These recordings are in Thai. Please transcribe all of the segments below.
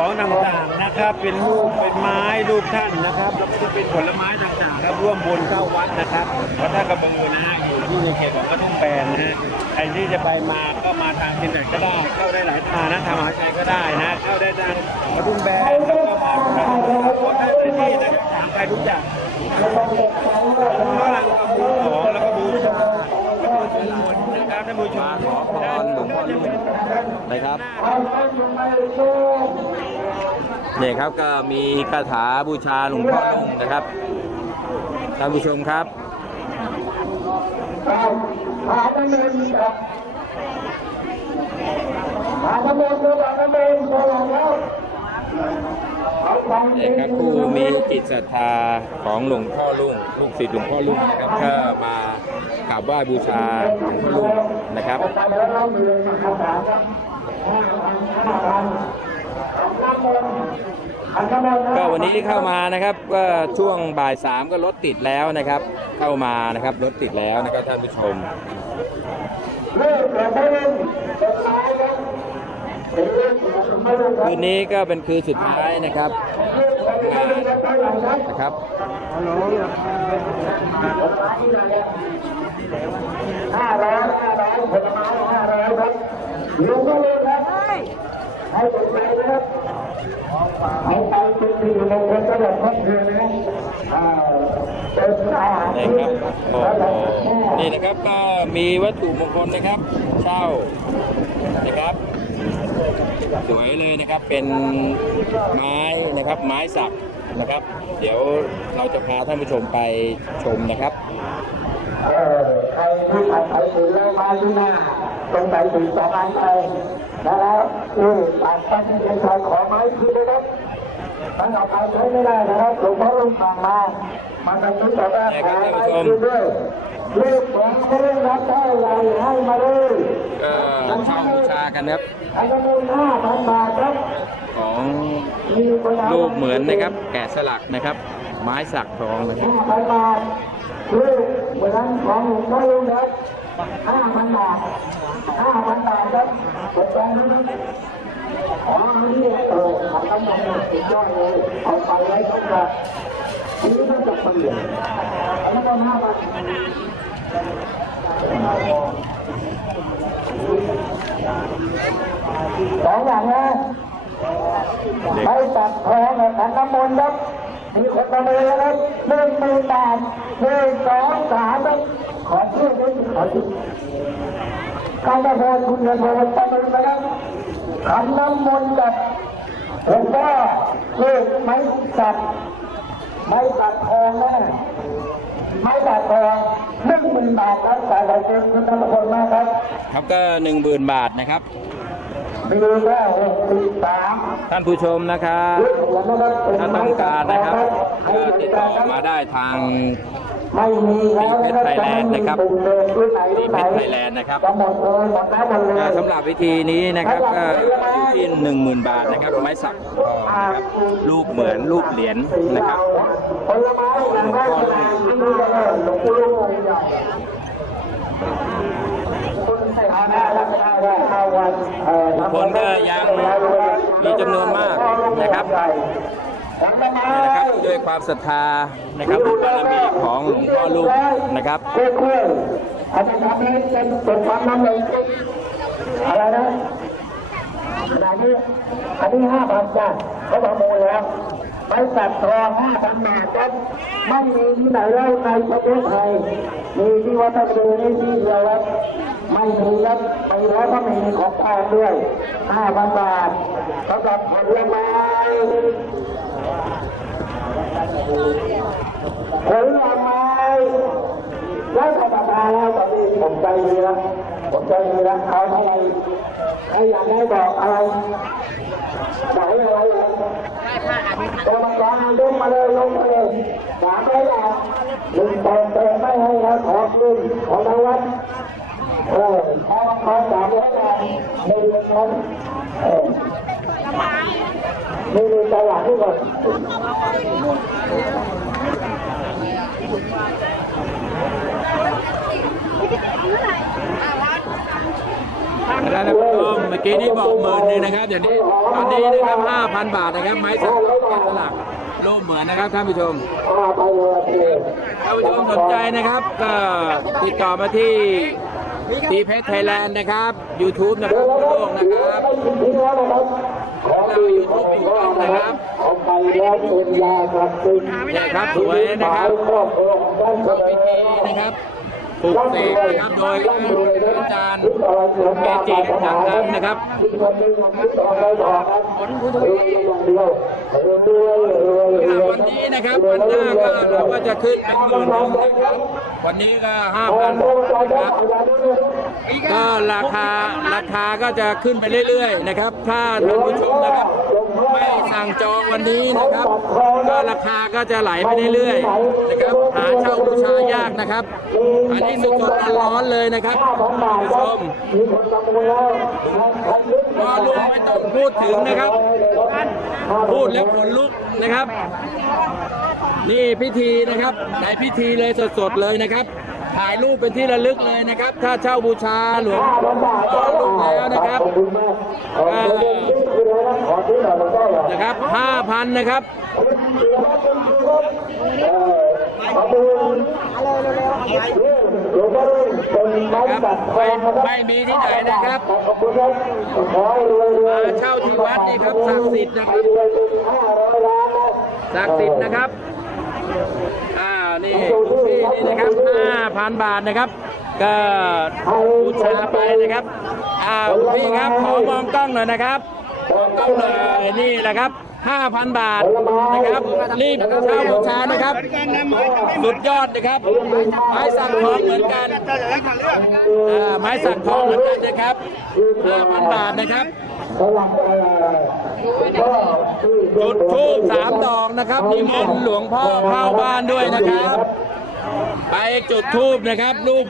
ของต่างๆนะครับเป็นรูปเป็นไม้รูปท่านนะครับแล้วก็เป็นผลไม้ต่างๆครับร่วมบุญเข้าวัดนะครับวัดท่ากระบือนะฮะอยู่ที่ในเขตของกระทุ่มแบนนะฮะใครที่จะไปมาก็มาทางทินเนตก็ได้เข้าได้หลายทางนะทางมหาชัยก็ได้นะเข้าได้ทางกระทุ่มแบนแล้วก็มาทางคนได้ไปที่นะครับถามใครรู้จักก็ลังบูของแล้วก็บูชาแล้วก็สวดมนต์นะครับท่านผู้ชมขอพรหลวงพ่อรุ่งนะครับ นี่ครับก็มีคาถาบูชาหลวงพ่อลุงนะครับท่านผู้ชมครับหาตะเมนครับหาตมนคือหาตมนตัวแล้วเอาไปนี่ครับผู้มีจิตศรัทธาของหลวงพ่อลุงลูกศิษย์หลวงพ่อลุงนะครับก็มากราบไหว้บูชาหลวงพ่อลุงนะครับ ไปแล้วเรามีคาถาครับห้าพันนน้ำมนต์อันน้ำมนต์ก็วันนี้เข้ามานะครับก็ช่วงบ่ายสามก็รถติดแล้วนะครับ เข้ามานะครับรถติดแล้วนะครับท่านผู้ชมคืนนี้ก็เป็นคืนสุดท้ายนะครับงานนะครับห้าร้อยห้าร้อยผลไม้ห้าร้อยครับลุงก็เลยครับ ให้สนใจนะครับให้ไปเป็นสิ่งมงคลสำหรับครอบครัวนะอ่าเป็นอาหารนี่ที่ครับโอ้โหนี่นะครับก็มีวัตถุมงคลนะครับ เช่านะครับ สวยเลยนะครับเป็นไม้นะครับไม้สักนะครับ เดี๋ยวเราจะพาท่านผู้ชมไปชมนะครับ เออใครที่ผ่านไปถึงแล้วมาที่หน้า ตรงไหนถึงสองอันไปนะครับนี่ปากตั้งใจใครขอไม้คืนนะครับถ้าเอาไปใช้ไม่ได้นะครับหลวงพ่อลงสั่งมามันจะต้องต่อได้ขอไม้คืนด้วยลูกของเขารับเท่าไหรให้มาเลยก็เช่าบูชากันนะครับอันนี้ห้าพันบาทครับของมีคนอารูปเหมือนนะครับ แกะสลักนะครับ ไม้สักทองนะครับห้าพันบาทลูกเหมือนของหลวงพ่อลุงครับ ห้าพันบาทห้าพันบาทครับกดใจนะครับอ๋อนี่เออของกำลังสุดยอดเลยเอาไปไว้ทุกแบบนี่ต้องจับเปลี่ยนอันนี้ก็ห้าพันสองอย่างนะไปตัดทองกับน้ำมนต์ครับ มีคนประเมินแล้วครับหนึ่งหมื่นบาทหนึ่งสองสามครับขอชื่อด้วยขอชื่อการประเมินคุณเงินประเมินประเมินนะครับขันน้ำมนต์กับหลวงพ่อเลขไม้สับไม้ตัดทองนะไม้ตัดทองหนึ่งหมื่นบาทครับจ่ายไปเองคุณธนพลมากครับ ครับก็หนึ่งหมื่นบาทนะครับ มีแค่หกสิบสามท่านผู้ชมนะครับถ้าต้องการนะครับก็ติดต่อมาได้ทางไม่มีแล้วเพชรไทยแลนด์นะครับเป็นเลยที่ไหนที่ที่ไหนเพชรไทยแลนด์นะครับก็หมดเลยหมดแล้วหมดเลยอ่าสำหรับวิธีนี้นะครับก็อยู่ที่หนึ่งหมื่นบาทนะครับไม้สักทองนะครับรูปเหมือนรูปเหรียญนะครับผลไม้อย่างแรกเลยที่นี่เลยหลวงปู่ลุงองค์ใหญ่เอาได้รับได้ได้เข้าวันเอ่อ บุคคลก็ยังมีจำนวนมากนะครับนี่นะครับด้วยความศรัทธานะครับบุญบารมีของหลวงพ่อลูกนะครับเพื่อเพื่อาจารย์ทำให้เป็นเป็นความน้ำเลยอะไรนะขนาดนี้อันนี้ห้าพันจ้ะเขาประมูลแล้วไปตัดทองห้าพันบาทครับไม่มีที่ไหนแล้วในประเทศไทยมีที่วัดตะเกียนี่ที่เดียวครับ ไม่มีครับไปแล้วก็ไม่มีของแพงด้วยห้าพันบาทสำหรับผลไม้ผลไม้แล้วธรรมดาแล้วตอนนี้ผมใจดีแล้วผมใจดีแล้วเอาเท่าไหร่ใครอยากได้บอกอะไรไหนอะไรตัวมังกรลงมาเลยลงมาเลยสามร้อยบาทหนึ่งตอนเติมไม่ให้แล้วขอคืนของทางวัด เออขอขอสามร้อยบาทหนึ่งคนเออนี่มีตลาดที่ก่อนทางนะครับท่านผู้ชมเมื่อกี้นี่บอกหมื่นหนึงนะครับเดี๋ยวนี้ตอนนี้นะครับ5,000บาทนะครับ ไม้สักสลักรูปเหมือนนะครับท่านผู้ชมเลยทีท่านผู้ชมสนใจนะครับ ก็ติดต่อมาที่ ทีเพชรไทยแลนด์นะครับ YouTube นะครับทั่วโลกนะครับไม่กินทิ้งแล้วนะครับของดีของแท้นะครับเอาไปแล้วเป็นยาศักดิ์สิทธิ์เนี่ยครับสวยนะครับครอบครัวของท่านเข้าพิธีนะครับปลูกเสกนะครับโดยอาจารย์เมจิดังๆนะครับคิดวันหนึงคิดออกไปออกครับร วันนี้นะครับวันหน้าก็เราก็จะขึ้นเป็นหมื่นหนึ่งนะครับวันนี้ก็ห้าพันนะครับก็ราคาราคาก็จะขึ้นไปเรื่อยๆนะครับ ถ้าท่านผู้ชมนะครับไม่สั่งจองวันนี้นะครับ ก็ราคาก็จะไหลไปเรื่อยๆนะครับ หาเช่าบูชายากนะครับ อันนี้สดๆร้อนเลยนะครับท่านผู้ชม มีคนปรอลลุ่มไม่ต้องพูดถึงนะครับ พูดแล้วขนลุกนะครับ นี่พิธีนะครับในพิธีเลยสดๆเลยนะครับ ถ่ายรูปเป็นที่ระลึกเลยนะครับ ถ้าเช่าบูชาหลวงพ่อลุงแล้วนะครับขอบคุณมากขอบคุณที่คืออะไรนะขอที่หน่อยมันนะครับ5,000นะครับขอบคุณ หลวงพ่อรุ่งเป็นไม้สักทองนะครับไม่มีที่ไหนนะครับขอรวยมาเช่าที่วัดนี่ครับศักดิ์สิทธิ์นะครับศักดิ์สิทธิ์นะครับอ่านี่พี่นี่นะครับ5,000บาทนะครับ ก็บูชาไปนะครับอ่าพี่ครับขอมองกล้องหน่อยนะครับมองกล้องหน่อยนี่แหละครับ 5,000 บาทนะครับ รีบเช่าบูชานะครับ สุดยอดนะครับ ไม้สักทองเหมือนกันอ่าไม้สักทองเหมือนกันนะครับ 5,000 บาทนะครับสำหรับเอ่อก็ที่จุดทูบสามดอกนะครับนิมนต์หลวงพ่อเข้าบ้านด้วยนะครับ ไปจุดทูบนะครับรูป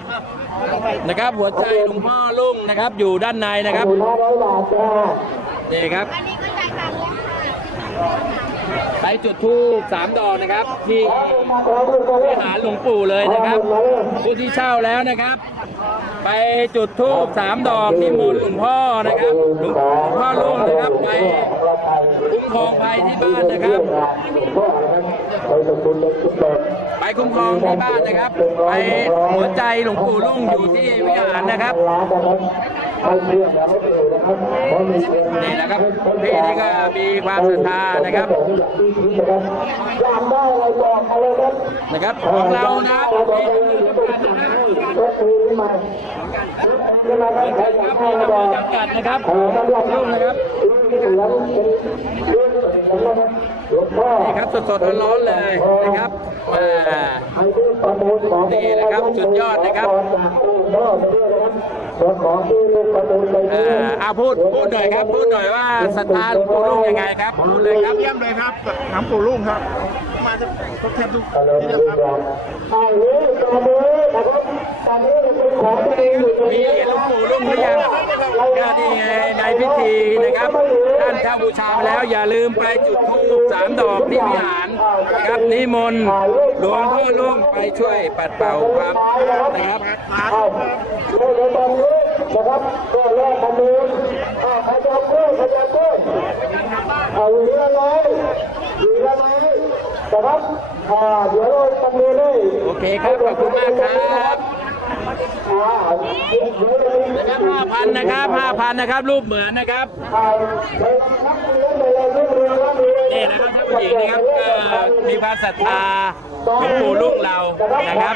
นะครับ หัวใจหลวงพ่อลุ่งนะครับ อยู่ด้านในนะครับอยู่ห้าร้อยบาทจ้านี่ครับ ไปจุดทูบสามดอกนะครับ ที่วิหารหลวงปู่เลยนะครับผู้ที่เช่าแล้วนะครับ ไปจุดทูบสามดอกที่มูลหลวงพ่อนะครับหลวงพ่อลุ่งนะครับไปคุ้มครองภัยที่บ้านนะครับไปคุ้มครองที่บ้านนะครับ ไปหัวใจหลวงปู่ลุ่งอยู่ที่วิหารนะครับ ร้านนะครับให้เชื่อมแล้วไม่เอ่ยนะครับเพราะมีคนนี่นะครับพี่นี่ก็มีความศรัทธานะครับอยากได้อะไรบอกมาเลยครับนะครับของเรานะมีจำนวนจำกัดนะครับรถมือขึ้นมาขึ้นมาครับใครอยากได้มีก็จำบนอวนกจำกัดนะครับเออต้องยอมลุ่งนะครับที่เหลือเป็นเรื่องของเราหลวงพ่อ นี่ครับสดๆร้อนๆเลยนะครับอ่าให้ที่ประมูลของนี่แหละครับสุดยอดนะครับจากองค์พ่อไปด้วยนะครับส่วนของที่ลูกประมูลไปเอ่อเอาพูดพูดหน่อยครับ พูดหน่อยว่าศรัทธาหลวงปู่ลุ่งยังไงครับพูดเลยครับเยี่ยมเลยครับหนังปู่ลุ่งครับ มาทุกแทบทุกก็เลยที่รู้นะครับว่าไอ้นี้ประมูลนะครับตอนนี้เป็นของตัวเองอยู่ตรงมีนี้หลวงปู่ลุ่งหรือยังก็นี่ไงในพิธีนะครับท่า นเช่าบูชาไปแล้ว อย่าลืมไปจุดธูปสามดอกที่วิหารนครับนิมนต์หลวงพ่อลุ่งไปช่วยปัดเป่าความนะครับเอาเรื่องตอนนะครับก็แรกประมูลอ่าขยับเพิ่มขยับเพิ่มเอาเหลือร้อยเหลือร้อยนะครับอ่าเดี๋ยวเราประมูลเลยโอเคครับ ขอบคุณมากครับ นะครับห้าพันนะครับห้าพันนะครับ รูปเหมือนนะครับอ่าไปรับเมื่องเรือรับเรือนี่นะครับท่านผู้หญิงนะครับก็มีความศรัทธาหลวงปู่ลุ่งเรานะครับ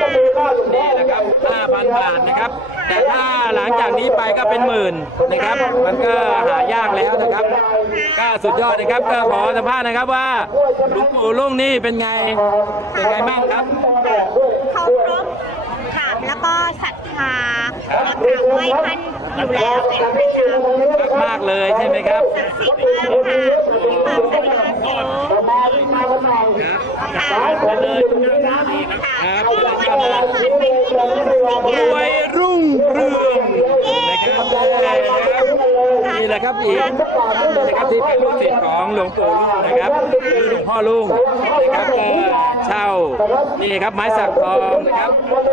นี่นะครับ5,000บาทนะครับ แต่ถ้าหลังจากนี้ไปก็เป็นหมื่นนะครับ มันก็หายากแล้วนะครับก็สุดยอดนะครับก็ขอสัมภาษณ์นะครับว่าหลวงปู่ลุ่งนี่เป็นไงเป็นไงบ้างครับเขาพค่ะแล้ว ก็ศรัทธาและกราบไหว้ท่านอยู่แล้วเป็นประจำมากเลยใช่ไหมครับศักดิ์สิทธิ์มากค่ะมีความศรัทธาสูงครับค่ะไปเลยค่ะวันนี้ผ่านไปทุกสิ่งอรย่างวยรุ่งเรืองนะครับนี่แหละครับอีกนะครับที่เป็นลูกศิษย์ของหลวงปู่ลุ่งนะครับ หลวงพ่อพ่อลุงนะครับก็เช่านี่ครับไม้สักทองนะครับ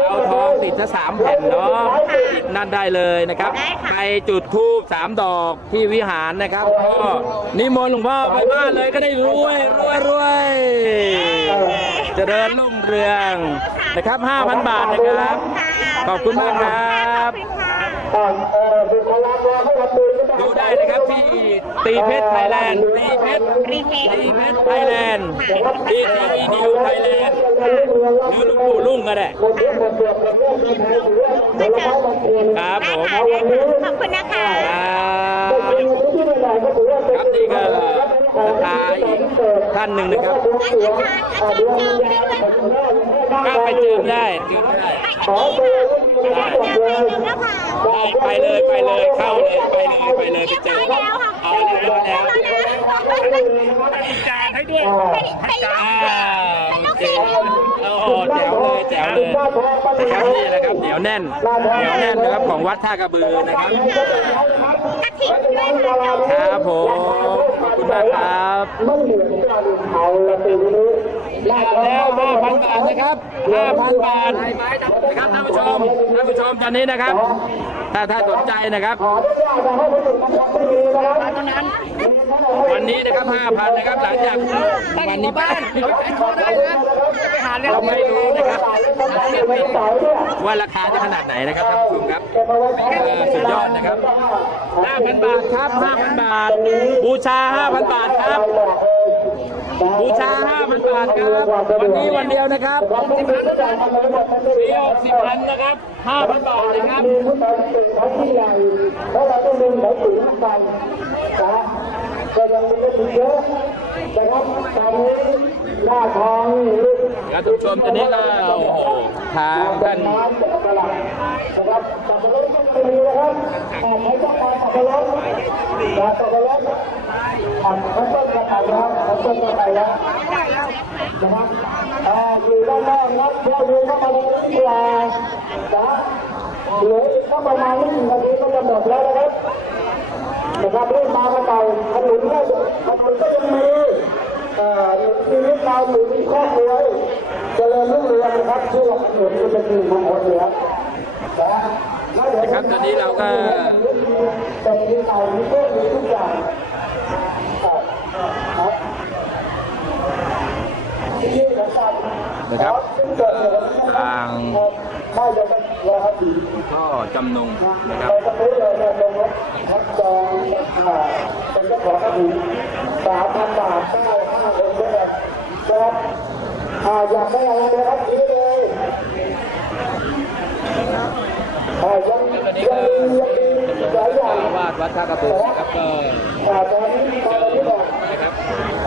เอาทองติดซะสามแผ่นเนาะติดนั่นได้เลยนะครับ ไปจุดธูปสามดอกที่วิหารนะครับก็นิมนต์หลวงพ่อไปบ้านเลยก็ได้รวยรวยรวยเจริญรุ่งเรืองนะครับ5,000บาทนะครับ ขอบคุณมากครับ ขอบคุณค่ะเอ่อบุคลากรให้กับมือก็ดูได้นะครับที่ตีเพชรไทยแลนด์ตีเพชรรีเพชรตีเพชรไทยแลนด์ที่ทีวีนิวไทยแลนด์หรือหลุงปู่ลุ่งก็ได้คนที่หมดเปลือกหมดเรื่องคนไทยถือว่าผลไม้บางคนครับผมได้ค่ะได้ค่ะขอบคุณนะคะครับเป็นที่ไม่ได้ก็ถือว่าเป็นครับนี่ก็ศรัทธาอีกท่านหนึ่งนะครับอาจารย์อาจารย์เจิมได้ด้วยก็ไป เจิมได้เจิมได้เจอที่ไม่ได้ได้ไปเลยไปเลยเข้าเลยไปเลยไปเลยไปเจอเอาแล้วแล้วการให้ด้วยอ่าโอเคโอ้โหแจ๋วเลยแจ๋วเลยนะครับนี่นะครับเหนียวแน่นเหนียวแน่นนะครับของวัดท่ากระบือนะครับกระถิ่นด้วยค่ะครับผมขอบคุณมากครับ ไม่เหมือนกันเอาละปีนี้ลาดแล้ว5,000บาทนะครับ5,000บาทนะครับท่านผู้ชมท่านผู้ชมตอนนี้นะครับ ถ้าถ้าสนใจนะครับขออนุญาตให้นะครับไม่มีนะครับวันนี้นะครับ5,000นะครับหลังจากวันนี้บ้านเราไม่รู้นะครับว่าราคาจะขนาดไหนนะครับท่านผู้ชมครับเอ่อสุดยอดนะครับ5,000บาทครับ5,000บาท บูชา 5,000 บาทครับ บูชา5,000บาทครับวันนี้วันเดียวนะครับมี60พันนะครับ5,000บาทนะครับมีผู้ชายเป็นที่ใหญ่เพราะเราต้องดึงสายสีไปนะก็ยังมีก็ถึงเยอะนะครับตอนนี้หน้าทองนี่ลูกครับท่านผู้ชมตอนนี้ก็โอ้โห ทางท่านน้ำจากตลาดนะครับสับปะรดก็มีนะครับอ่าใช้ต้องการสับปะรดนะสับปะรดอ่าเขาต้นกระต่ายแล้วเขาต้นกระต่ายแล้วนะครับอ่าอยู่ด้านนอกนะเดี๋ยวดูเข้ามาในนี้ดีกว่านะเหลืออีกประมาณไม่ถึงนาทีก็จะหมดแล้วนะครับนะครับรีบมากันหน่อยขนุนก็ขนุนก็ยังมี ชีวิตเราหรือมีครอบครัวเจริญรุ่งเรืองนะครับชื่อว่าขนุนเป็นสิ่งมงคลเหลือนะแล้วเดี๋ยวนะครับตอนนี้เราก็จะมีเต่ามีเพื่อนมีทุกอย่างครับที่นะครับนะครับเกิดเหตุทางไม่จะเป็นราศีก็จำนงนะครับเราจะรู้เลยเนี่ยลงรถรับจองอ่าเป็นเจ้าของกระถิ่นสามพันบาทได้ห้าคนด้วยกัน นะครับอาอยากได้อะไรนะครับนี่เลยอายังยังมีหลายอย่างวาดวัดท่ากระบือนะครับก็อ่าตอนนี้ตอนนี้บอกนะครับ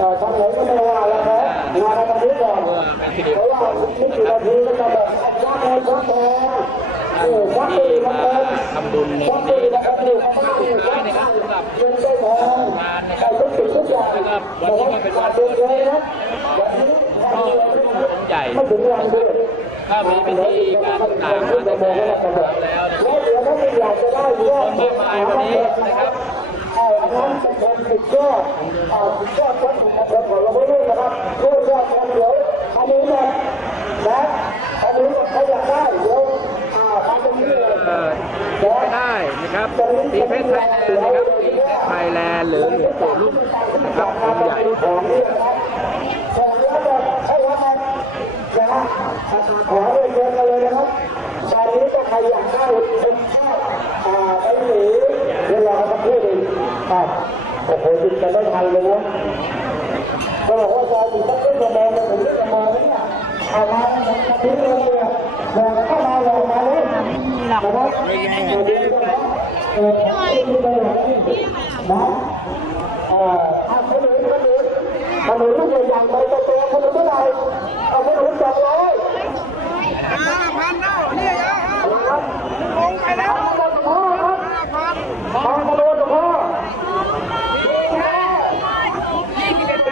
อ่าทางไหนก็ไม่ว่าแล้วนะงานตอนนี้ก่อนเพราะว่าไม่กี่นาทีก็จะแบบว่าในวัดแดงเออวัดที่ตีวัดมาแดงทำบุญวัดนตีนะครับบอยู่สุดข้างบ้านท้ายครับเงินได้ทองงานนะคได้รับทุกสิ่งทุกอย่างนะครับวันนี้ก็เป็นวันเดินเลยนะ ใหญ่ไม่ถึงวันด้วยก็มีพิธีการต่างๆมาตั้งแต่เช้าแล้วนะคแล้รับวเดี๋ยวถ้าไม่อยากจะได้เยอะคนมากมายวันนี้นะครับเอาอันนั้นเป็นคนสุดยอดอ่าสุดยอดคนสุดยอดของเราไม่รู้นะครับรู้ยอดคนเดียวอันนี้นี่ยนะอันนี้ใครอยากได้เดี๋ยวอ่าทำตรงนี้เลยเอ่อนะได้นะครับตีเพชรไทยแลนด์นะครับตีเพชรไทยแลนด์หรือหลวงปู่ลุ่มนะครับองค์ใหญ่ ขอเรียนเชิญกันเลยนะครับตอนนี้ก็ใครอยากได้เป็นข้าวอ่าไอ้หนีเวลาเขาพูดเองอ่าโอ้โหจิตจะไม่ทันเลยนะก็บอกว่าจะอยู่สักครึ่งชั่วโมงถึงครึ่งชั่วโมงเนี่ยเอามาผมจะทิ้งเลยเนี่ยลองเข้ามาลองมาเลยนะครับเออที่ไปไหนนะเอ่อถ้าขนมขนมขนมลูกใหญ่ๆใบโตๆขนมเท่าไหร่เอาขนมสองร้อย ห้าพันแล้วนี่เอาห้าพัน ครับ ลงไปแล้ว ขนมพ่อครับ ห้าพัน ทองขนมพ่อ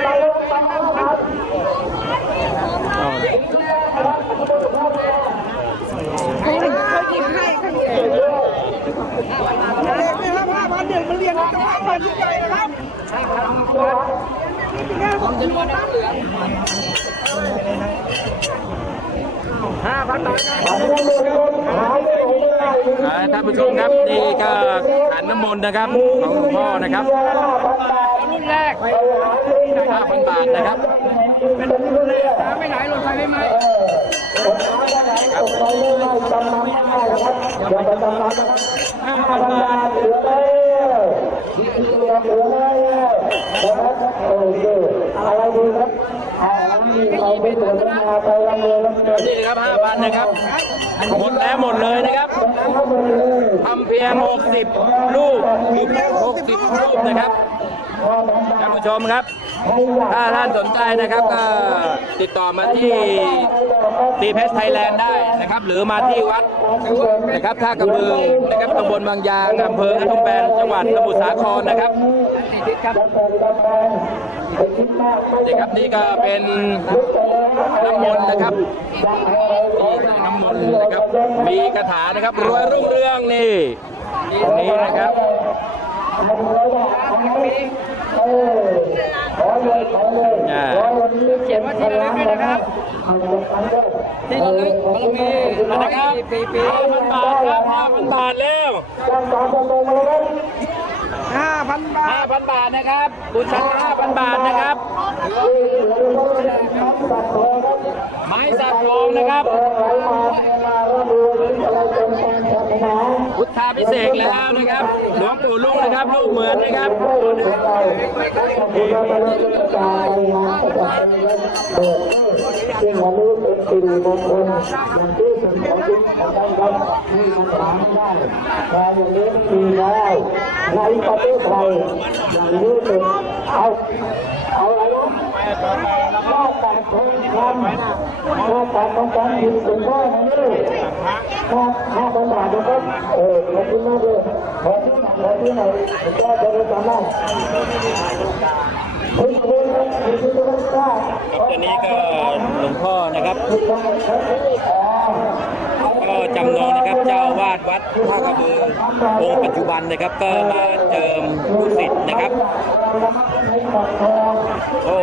ไปเลยไปแล้วครับ เขาหยิบให้เขาเองเลข นี่ครับห้าพันหนึ่งมันเรียงกันห้าพันที่ใหญ่นะครับขอ่าท่านผู้ชมครับนี่ก็ขันน้ำมนต์นะครับของหลวงพ่อนะครับรุ่นแรก5,000บาทนะครับไม่ไหลหล่นไปไม่ไหมครับจำนำได้ครับอย่าไปจำนำนะครับห้าพันบาทเหลือเลยเหลือเหลือเลยนะครับ โอเคอะไรดีครับอ่านี่เราไปตรวจมาไปละเมอละเมอนี่ครับ5,000นนะครับหมดแล้วหมดเลยนะครับเข้าไปเลยทำเพียง 60 ลูก60รูปนะครับท่านผู้ชมครับ ถ้าท่านสนใจนะครับก็ติดต่อมาที่ตีเพชรไทยแลนด์ได้นะครับ หรือมาที่วัดนะครับท่ากระเบือนะครับตำบลบางยางอำเภอกระทุ่มแบนจังหวัดสมุทรสาครนะครับ นี่ครับนี่ก็เป็นน้ำมนต์นะครับนี่น้ำมนต์นะครับ มีคาถานะครับรวยรุ่งเรืองนี่ตรงนี้นะครับอ่าเขียนว่าที่ระลึกด้วยนะครับที่ระลึกบารมีนะครับปีปี5,000บาทครับ5,000บาทแล้ว ห้าพันบาท 5,000 บาทนะครับบูชา5,000 บาทนะครับ ไม้สักทองนะครับ พุทธาพิเศษกแล้วนะครับ หลวงปู่ลุงนะครับรูปเหมือนนะครับซึ่งวันนี้เป็นสิริมงคลอย่างที่สุดของ ที่ของท่านครับที่มันหาไม่ได้แต่อย่างนี้ไม่มีแล้วในประเทศไทยอย่างนี้เป็นเอาเอาอะไรนะว่าแต่ของคำว่าแต่ของการยินเป็นได้นะนี่ห้าห้าพันบาทนะครับเออขอบคุณมากเลยขอที่ไหนขอที่ไหนผมก็จะได้จำได้คุณคุณคุณคุณคุณทราบตอนนี้ก็หลวงพ่อนะครับก็ จำลองนะครับ เจ้าวาดวัดท่ากระบือองค์ปัจจุบันนะครับ ก็มาเจิมลูกศิษย์นะครับ โอ้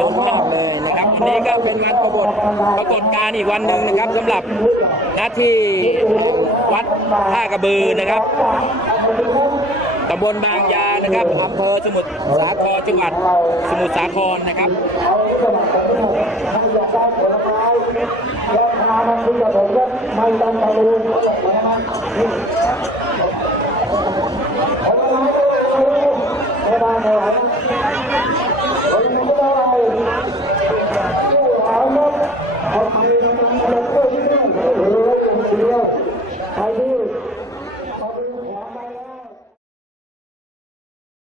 ลงมากเลยนะครับวันนี้ก็เป็นงานประกฏปรากฏการณ์อีกวันหนึ่งนะครับสำหรับหน้าที่วัดท่ากระบือนะครับตำบลบางยานะครับอำเภอสมุทรสาครจังหวัดสมุทรสาครนะครับ ราคามันคือจะผมก็ไม่ต้องไปดูผลไม้ก็ไม่ได้ไม่ได้